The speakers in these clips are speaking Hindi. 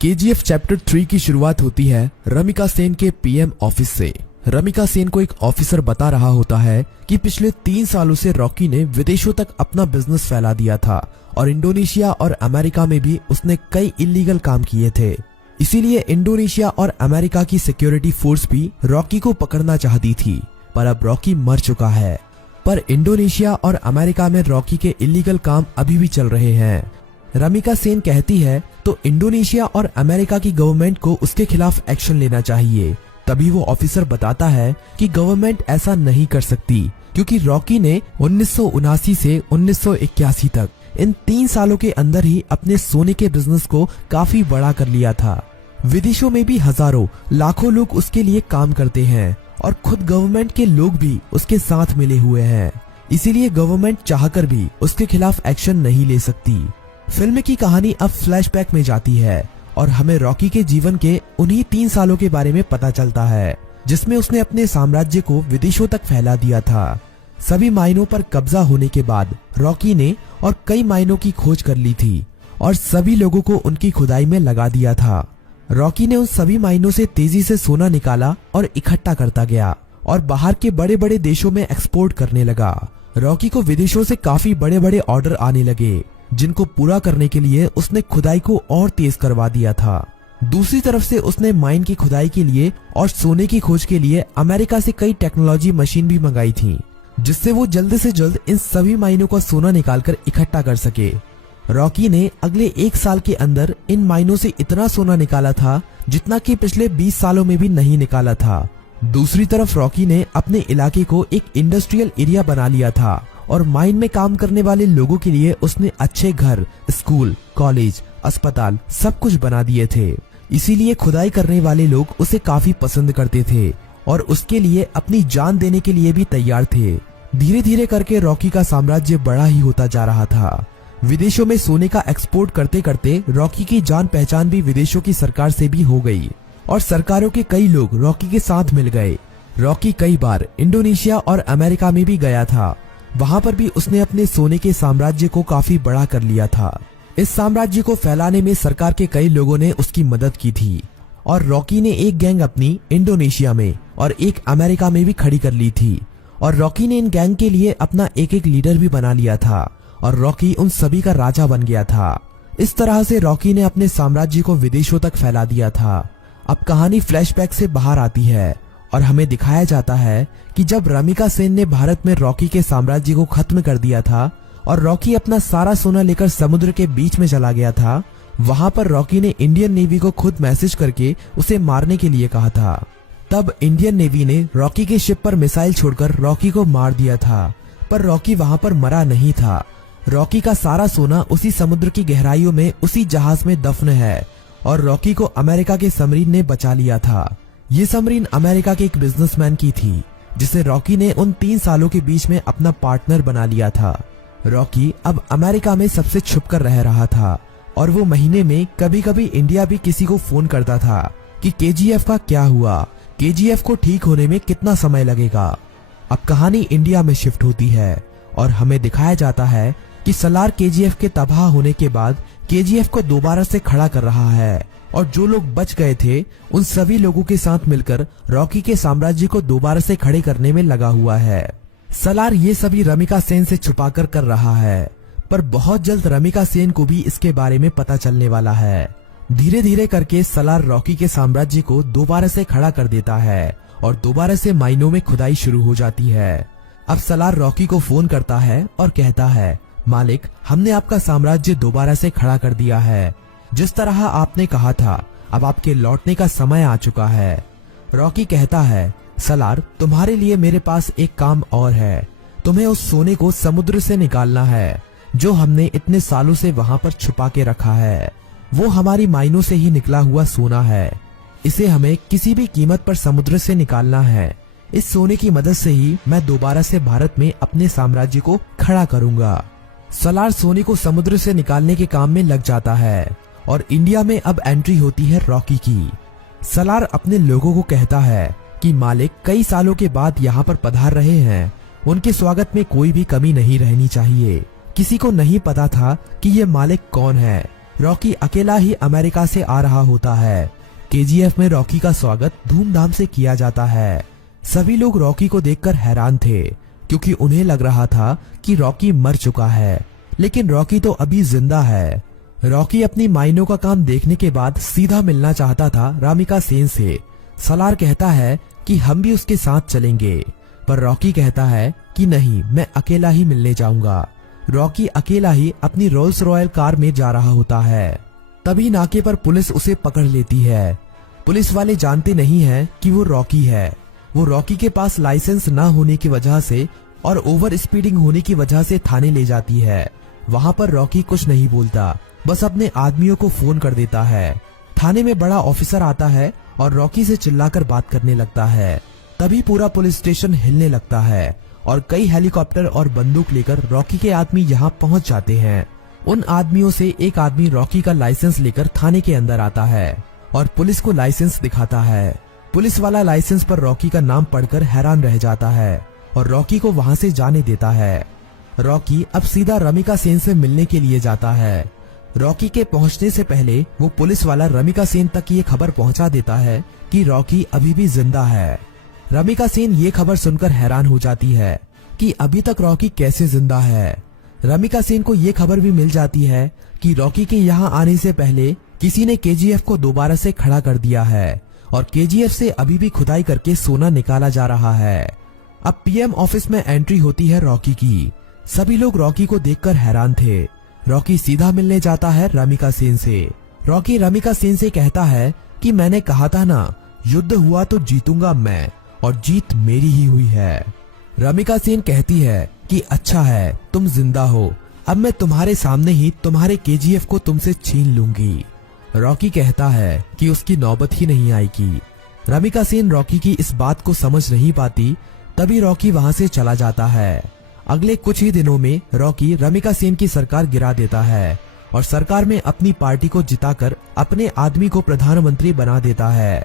केजीएफ चैप्टर 3 की शुरुआत होती है रमिका सेन के पीएम ऑफिस से। रमिका सेन को एक ऑफिसर बता रहा होता है कि पिछले 3 सालों से रॉकी ने विदेशों तक अपना बिजनेस फैला दिया था और इंडोनेशिया और अमेरिका में भी उसने कई इलीगल काम किए थे। इसीलिए इंडोनेशिया और अमेरिका की सिक्योरिटी फोर्स भी रॉकी को पकड़ना चाहती थी, पर अब रॉकी मर चुका है। पर इंडोनेशिया और अमेरिका में रॉकी के इलीगल काम अभी भी चल रहे हैं। रमिका सेन कहती है तो इंडोनेशिया और अमेरिका की गवर्नमेंट को उसके खिलाफ एक्शन लेना चाहिए। तभी वो ऑफिसर बताता है कि गवर्नमेंट ऐसा नहीं कर सकती, क्योंकि रॉकी ने 1979 से 1981 तक इन 3 सालों के अंदर ही अपने सोने के बिजनेस को काफी बड़ा कर लिया था। विदेशों में भी हजारों लाखों लोग उसके लिए काम करते हैं और खुद गवर्नमेंट के लोग भी उसके साथ मिले हुए हैं। इसीलिए गवर्नमेंट चाहकर भी उसके खिलाफ एक्शन नहीं ले सकती। फिल्म की कहानी अब फ्लैशबैक में जाती है और हमें रॉकी के जीवन के उन्हीं 3 सालों के बारे में पता चलता है, जिसमें उसने अपने साम्राज्य को विदेशों तक फैला दिया था। सभी माइनों पर कब्जा होने के बाद रॉकी ने और कई माइनों की खोज कर ली थी और सभी लोगों को उनकी खुदाई में लगा दिया था। रॉकी ने उन सभी माइनों से तेजी से सोना निकाला और इकट्ठा करता गया और बाहर के बड़े बड़े देशों में एक्सपोर्ट करने लगा। रॉकी को विदेशों से काफी बड़े बड़े ऑर्डर आने लगे, जिनको पूरा करने के लिए उसने खुदाई को और तेज करवा दिया था। दूसरी तरफ से उसने माइन की खुदाई के लिए और सोने की खोज के लिए अमेरिका से कई टेक्नोलॉजी मशीन भी मंगाई थी, जिससे वो जल्द से जल्द इन सभी माइनों का सोना निकालकर इकट्ठा कर सके। रॉकी ने अगले 1 साल के अंदर इन माइनों से इतना सोना निकाला था जितना कि पिछले 20 सालों में भी नहीं निकाला था। दूसरी तरफ रॉकी ने अपने इलाके को एक इंडस्ट्रियल एरिया बना लिया था और माइन में काम करने वाले लोगों के लिए उसने अच्छे घर, स्कूल, कॉलेज, अस्पताल सब कुछ बना दिए थे। इसीलिए खुदाई करने वाले लोग उसे काफी पसंद करते थे और उसके लिए अपनी जान देने के लिए भी तैयार थे। धीरे धीरे करके रॉकी का साम्राज्य बड़ा ही होता जा रहा था। विदेशों में सोने का एक्सपोर्ट करते करते रॉकी की जान पहचान भी विदेशों की सरकार से भी हो गई और सरकारों के कई लोग रॉकी के साथ मिल गए। रॉकी कई बार इंडोनेशिया और अमेरिका में भी गया था। वहां पर भी उसने अपने सोने के साम्राज्य को काफी बड़ा कर लिया था। इस साम्राज्य को फैलाने में सरकार के कई लोगों ने उसकी मदद की थी और रॉकी ने एक गैंग अपनी इंडोनेशिया में और एक अमेरिका में भी खड़ी कर ली थी और रॉकी ने इन गैंग के लिए अपना एक लीडर भी बना लिया था और रॉकी उन सभी का राजा बन गया था। इस तरह से रॉकी ने अपने साम्राज्य को विदेशों तक फैला दिया था। अब कहानी फ्लैशबैक से बाहर आती है और हमें दिखाया जाता है कि जब रमिका सेन ने भारत में रॉकी के साम्राज्य को खत्म कर दिया था और रॉकी अपना सारा सोना लेकर समुद्र के बीच में चला गया था, वहां पर रॉकी ने इंडियन नेवी को खुद मैसेज करके उसे मारने के लिए कहा था। तब इंडियन नेवी ने रॉकी के शिप पर मिसाइल छोड़कर रॉकी को मार दिया था, पर रॉकी वहां पर मरा नहीं था। रॉकी का सारा सोना उसी समुद्र की गहराइयों में उसी जहाज में दफन है और रॉकी को अमेरिका के सबमरीन ने बचा लिया था। ये सबमरीन अमेरिका के एक बिजनेसमैन की थी, जिसे रॉकी ने उन 3 सालों के बीच में अपना पार्टनर बना लिया था। रॉकी अब अमेरिका में सबसे छुपकर रह रहा था और वो महीने में कभी कभी इंडिया भी किसी को फोन करता था कि केजीएफ का क्या हुआ, केजीएफ को ठीक होने में कितना समय लगेगा। अब कहानी इंडिया में शिफ्ट होती है और हमें दिखाया जाता है कि सलार केजीएफ के तबाह होने के बाद केजीएफ को दोबारा से खड़ा कर रहा है और जो लोग बच गए थे उन सभी लोगों के साथ मिलकर रॉकी के साम्राज्य को दोबारा से खड़े करने में लगा हुआ है। सलार ये सभी रमिका सेन से छुपाकर कर रहा है, पर बहुत जल्द रमिका सेन को भी इसके बारे में पता चलने वाला है। धीरे धीरे करके सलार रॉकी के साम्राज्य को दोबारा से खड़ा कर देता है और दोबारा से माइनों में खुदाई शुरू हो जाती है। अब सलार रॉकी को फोन करता है और कहता है, मालिक, हमने आपका साम्राज्य दोबारा से खड़ा कर दिया है। जिस तरह आपने कहा था, अब आपके लौटने का समय आ चुका है। रॉकी कहता है, सलार, तुम्हारे लिए मेरे पास एक काम और है। तुम्हें उस सोने को समुद्र से निकालना है जो हमने इतने सालों से वहां पर छुपा के रखा है। वो हमारी माइनों से ही निकला हुआ सोना है। इसे हमें किसी भी कीमत पर समुद्र से निकालना है। इस सोने की मदद से ही मैं दोबारा से भारत में अपने साम्राज्य को खड़ा करूंगा। सलार सोने को समुद्र से निकालने के काम में लग जाता है और इंडिया में अब एंट्री होती है रॉकी की। सलार अपने लोगों को कहता है कि मालिक कई सालों के बाद यहाँ पर पधार रहे हैं, उनके स्वागत में कोई भी कमी नहीं रहनी चाहिए। किसी को नहीं पता था कि ये मालिक कौन है, रॉकी अकेला ही अमेरिका से आ रहा होता है। केजीएफ में रॉकी का स्वागत धूमधाम से किया जाता है। सभी लोग रॉकी को देखकर हैरान थे, क्योंकि उन्हें लग रहा था कि रॉकी मर चुका है, लेकिन रॉकी तो अभी जिंदा है। रॉकी अपनी माइनों का काम देखने के बाद सीधा मिलना चाहता था रामिका सेन से। सलार कहता है कि हम भी उसके साथ चलेंगे, पर रॉकी कहता है कि नहीं, मैं अकेला ही मिलने जाऊंगा। रॉकी अकेला ही अपनी रोल्स रॉयल कार में जा रहा होता है। तभी नाके पर पुलिस उसे पकड़ लेती है। पुलिस वाले जानते नहीं हैं कि वो रॉकी है। वो रॉकी के पास लाइसेंस न होने की वजह से और ओवर स्पीडिंग होने की वजह से थाने ले जाती है। वहाँ पर रॉकी कुछ नहीं बोलता, बस अपने आदमियों को फोन कर देता है। थाने में बड़ा ऑफिसर आता है और रॉकी से चिल्लाकर बात करने लगता है। तभी पूरा पुलिस स्टेशन हिलने लगता है और कई हेलीकॉप्टर और बंदूक लेकर रॉकी के आदमी यहाँ पहुँच जाते हैं। उन आदमियों से एक आदमी रॉकी का लाइसेंस लेकर थाने के अंदर आता है और पुलिस को लाइसेंस दिखाता है। पुलिस वाला लाइसेंस पर रॉकी का नाम पढ़कर हैरान रह जाता है और रॉकी को वहाँ से जाने देता है। रॉकी अब सीधा रमिका सेन से मिलने के लिए जाता है। रॉकी के पहुंचने से पहले वो पुलिस वाला रमिका सेन तक ये खबर पहुंचा देता है कि रॉकी अभी भी जिंदा है। रमिका सेन ये खबर सुनकर हैरान हो जाती है कि अभी तक रॉकी कैसे जिंदा है। रमिका सेन को ये खबर भी मिल जाती है कि रॉकी के यहाँ आने से पहले किसी ने केजीएफ को दोबारा से खड़ा कर दिया है और केजीएफ से अभी भी खुदाई करके सोना निकाला जा रहा है। अब पीएम ऑफिस में एंट्री होती है रॉकी की। सभी लोग रॉकी को देखकर हैरान थे। रॉकी सीधा मिलने जाता है रमिका सेन से। रॉकी रमिका सेन से कहता है कि मैंने कहा था ना, युद्ध हुआ तो जीतूंगा मैं, और जीत मेरी ही हुई है। रमिका सेन कहती है कि अच्छा है, तुम जिंदा हो, अब मैं तुम्हारे सामने ही तुम्हारे केजीएफ को तुमसे छीन लूंगी। रॉकी कहता है कि उसकी नौबत ही नहीं आएगी। रमिका सेन रॉकी की इस बात को समझ नहीं पाती। तभी रॉकी वहाँ से चला जाता है। अगले कुछ ही दिनों में रॉकी रमिका सेन की सरकार गिरा देता है और सरकार में अपनी पार्टी को जिताकर अपने आदमी को प्रधानमंत्री बना देता है।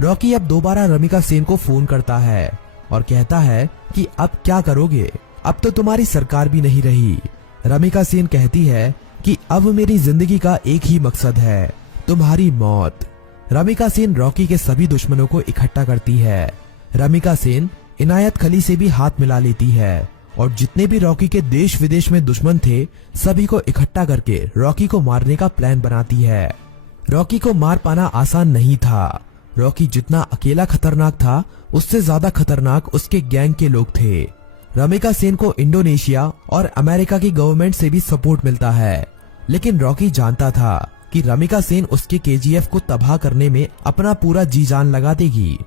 रॉकी अब दोबारा रमिका सेन को फोन करता है और कहता है कि अब क्या करोगे, अब तो तुम्हारी सरकार भी नहीं रही। रमिका सेन कहती है कि अब मेरी जिंदगी का एक ही मकसद है, तुम्हारी मौत। रमिका सेन रॉकी के सभी दुश्मनों को इकट्ठा करती है। रमिका सेन इनायत खली से भी हाथ मिला लेती है और जितने भी रॉकी के देश विदेश में दुश्मन थे सभी को इकट्ठा करके रॉकी को मारने का प्लान बनाती है। रॉकी को मार पाना आसान नहीं था। रॉकी जितना अकेला खतरनाक था, उससे ज्यादा खतरनाक उसके गैंग के लोग थे। रमिका सेन को इंडोनेशिया और अमेरिका की गवर्नमेंट से भी सपोर्ट मिलता है, लेकिन रॉकी जानता था कि रमिका सेन उसके केजीएफ को तबाह करने में अपना पूरा जी जान लगा देगी।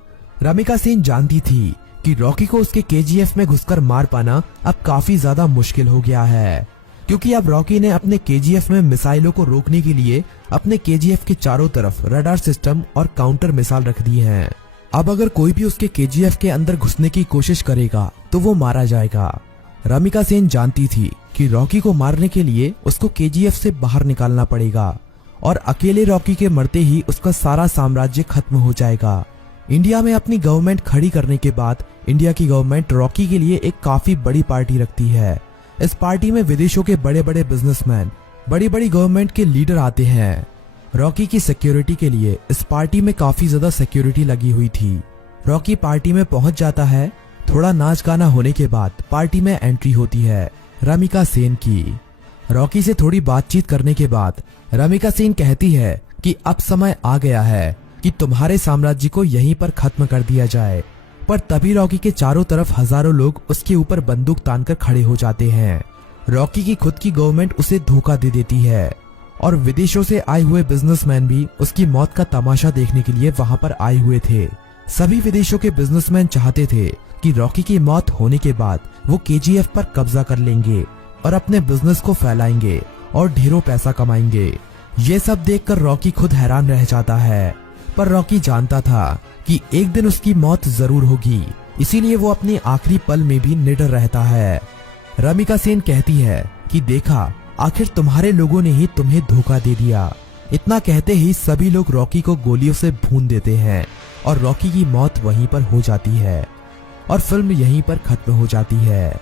रमिका सेन जानती थी कि रॉकी को उसके केजीएफ में घुसकर मार पाना अब काफी ज्यादा मुश्किल हो गया है, क्योंकि अब रॉकी ने अपने केजीएफ में मिसाइलों को रोकने के लिए अपने केजीएफ के चारों तरफ रडार सिस्टम और काउंटर मिसाइल रख दी हैं। अब अगर कोई भी उसके केजीएफ के अंदर घुसने की कोशिश करेगा तो वो मारा जाएगा। रमिका सेन जानती थी कि रॉकी को मारने के लिए उसको केजीएफ से बाहर निकालना पड़ेगा और अकेले रॉकी के मरते ही उसका सारा साम्राज्य खत्म हो जाएगा। इंडिया में अपनी गवर्नमेंट खड़ी करने के बाद इंडिया की गवर्नमेंट रॉकी के लिए एक काफी बड़ी पार्टी रखती है। इस पार्टी में विदेशों के बड़े बड़े बिजनेसमैन, बड़ी बड़ी गवर्नमेंट के लीडर आते हैं। रॉकी की सिक्योरिटी के लिए इस पार्टी में काफी ज्यादा सिक्योरिटी लगी हुई थी। रॉकी पार्टी में पहुंच जाता है। थोड़ा नाच गाना होने के बाद पार्टी में एंट्री होती है रमिका सेन की। रॉकी से थोड़ी बातचीत करने के बाद रमिका सेन कहती है कि अब समय आ गया है कि तुम्हारे साम्राज्य को यहीं पर खत्म कर दिया जाए। पर तभी रॉकी के चारों तरफ हजारों लोग उसके ऊपर बंदूक तानकर खड़े हो जाते हैं। रॉकी की खुद की गवर्नमेंट उसे धोखा दे देती है और विदेशों से आए हुए बिजनेसमैन भी उसकी मौत का तमाशा देखने के लिए वहां पर आए हुए थे। सभी विदेशों के बिजनेसमैन चाहते थे कि रॉकी की मौत होने के बाद वो केजीएफ पर कब्जा कर लेंगे और अपने बिजनेस को फैलाएंगे और ढेरों पैसा कमाएंगे। ये सब देखकर रॉकी खुद हैरान रह जाता है, पर रॉकी जानता था कि एक दिन उसकी मौत जरूर होगी, इसीलिए वो अपने आखिरी पल में भी निडर रहता है। रमिका सेन कहती है कि देखा, आखिर तुम्हारे लोगों ने ही तुम्हें धोखा दे दिया। इतना कहते ही सभी लोग रॉकी को गोलियों से भून देते हैं और रॉकी की मौत वहीं पर हो जाती है और फिल्म यहीं पर खत्म हो जाती है।